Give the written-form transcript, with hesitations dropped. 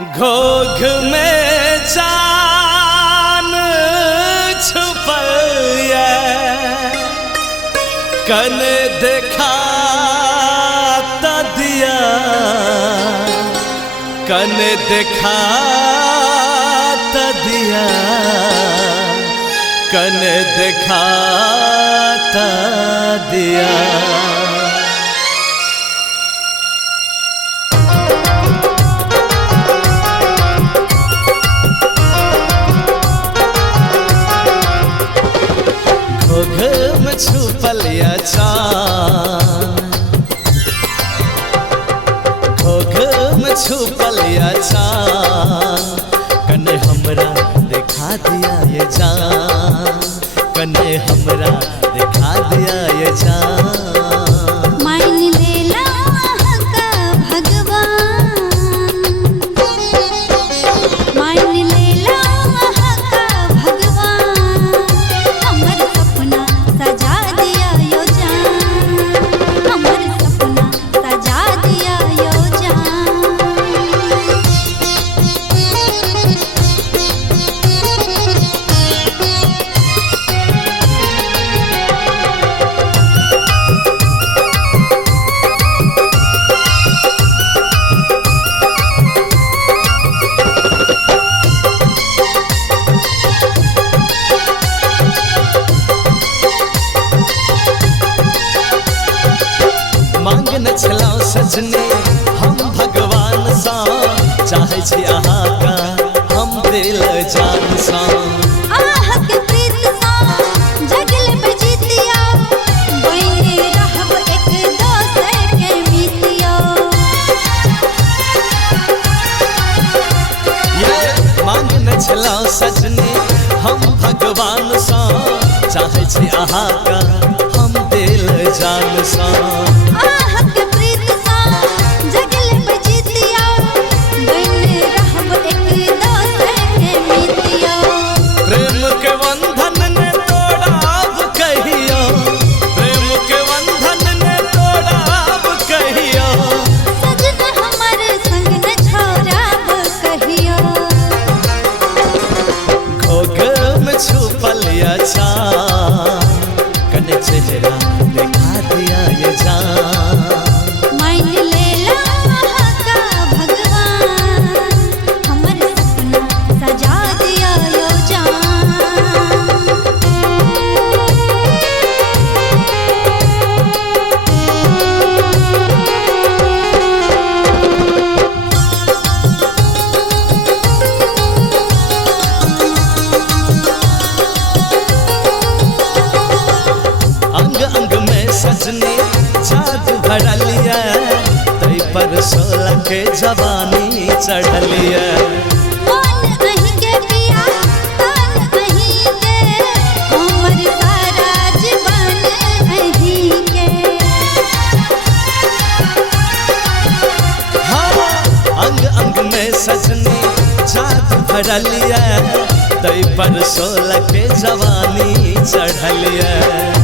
घोघ में जान छुपल कन देखा दिया कन देखा दिया कन देखा दिया। घोघ में छुपल चाँद घोघ में छुपल चाँद कने हमरा देखा दिया ये जान कने हमरा देखा दिया ये जान। मान लेला का भगवान मान लेला का भगवान हमर सपना सजा दिया यो जान हमर सपना सजा दिया यो जान। मांगन छलौ सजनी हम भगवान सा चाहे छी अहाँ का हम दिल जान सा आह के प्रीत सा जगल पे जीतिया बने रहब एक दोसर के मितिया। ये मांगन छलौ सजनी हम भगवान सा चाहे छी अहाँ का हम दिल जान सा। आह के प्रीत सा जगल पे जीतिया बने रहब एक दोसर के मितिया। प्रेम के बंधन ने तोड़ा अब कहियो प्रेम के बंधन ने तोड़ा अब कहियो सजन हमर संग न छोड़ब कहियो। घोघ में छुपल चाँद कने चेहरा देखा दिया ये जान। मान लेला का भगवान हमर सपना सजा दिया यो जान। अंग अंग में सजनी जादू भरलिया तई पर 16 के जवानी चढ़लिया। कौन कहीं के पिया कौन कहीं के हमर सारा जीवन कहीं के। हाँ अंग अंग में सजनी जादू भरलिया तई पर 16 के जवानी चढ़लिया।